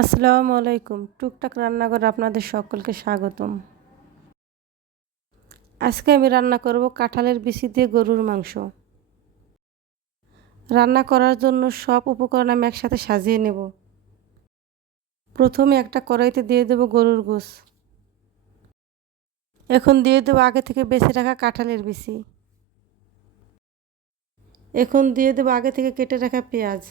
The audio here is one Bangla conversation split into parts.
আসসালামু আলাইকুম। টুকটাক রান্নাঘরে আপনাদের সকলকে স্বাগতম। আজকে আমি রান্না করব কাঁঠালের বিচি দিয়ে গরুর মাংস। রান্না করার জন্য সব উপকরণ আমি একসাথে সাজিয়ে নেব। প্রথমে একটা কড়াইতে দিয়ে দেব গরুর গোশ। এখন দিয়ে দেব আগে থেকে বেছে রাখা কাঁঠালের বিচি। এখন দিয়ে দেব আগে থেকে কেটে রাখা পেঁয়াজ।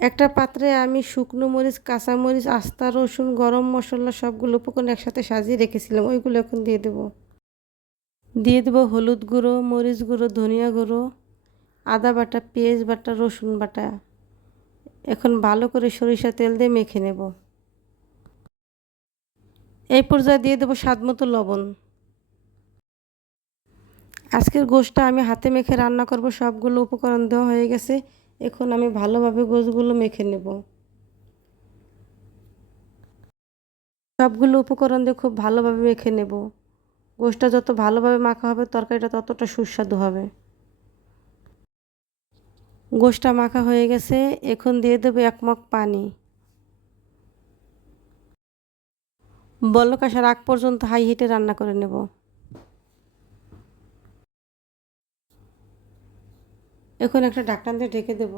একটা পাত্রে আমি শুকনো মরিচ, কাঁচা মরিচ, আস্তা রসুন, গরম মশলা সবগুলো উপকরণ একসাথে সাজিয়ে রেখেছিলাম, ওইগুলো এখন দিয়ে দেব। দিয়ে দেব হলুদ গুঁড়ো, মরিচ গুঁড়ো, ধনিয়া গুঁড়ো, আদা বাটা, পেঁয়াজ বাটা, রসুন বাটা। এখন ভালো করে সরিষার তেল দিয়ে মেখে নেব। এই পর্যায়ে দিয়ে দেব স্বাদমতো লবণ। আজকের গোশটা আমি হাতে মেখে রান্না করব, সবগুলো উপকরণ দেওয়া হয়ে গেছে। এখন আমি ভালোভাবে গোশগুলো মেখে নেব। সবগুলো উপকরণ দিয়ে খুব ভালোভাবে মেখে নেব। গোশটা যত ভালোভাবে মাখা হবে তরকারিটা ততটা সুস্বাদু হবে। গোশটা মাখা হয়ে গেছে, এখন দিয়ে দেব 1 মগ পানি। বলক আসার আগ পর্যন্ত হাই হিটে রান্না করে নেব। এখন একটা ঢাকনা দিয়ে ঢেকে দেব।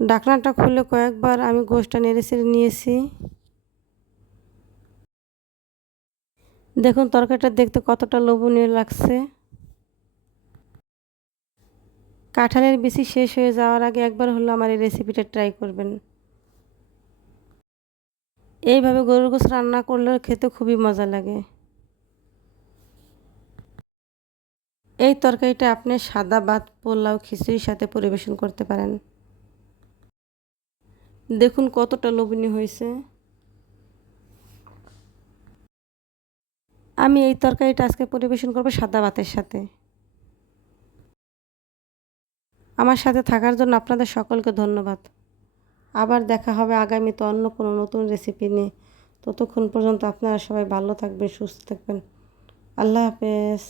ঢাকনাটা খুলে কয়েকবার আমি গোশটা নেড়েচেড়ে নিয়েছি। দেখুন তরকারিটা দেখতে কতটা লোভনীয় লাগছে। কাঁঠালের বিচি শেষ হয়ে যাওয়ার আগে একবার হলো আমার এই রেসিপিটা ট্রাই করবেন। এইভাবে গরুর গোশত রান্না করলে খেতে খুবই মজা লাগে। এই তরকারিটা আপনি সাদা ভাত, পোলাও, খিচুড়ির সাথে পরিবেশন করতে পারেন। দেখুন কতটা লোভনীয় হয়েছে। আমি এই তরকারিটা আজকে পরিবেশন করব সাদা ভাতের সাথে। আমার সাথে থাকার জন্য আপনাদের সকলকে ধন্যবাদ। আবার দেখা হবে আগামীতে অন্য কোনো নতুন রেসিপি নিয়ে। ততক্ষণ পর্যন্ত আপনারা সবাই ভালো থাকবেন, সুস্থ থাকবেন। আল্লাহ হাফেজ।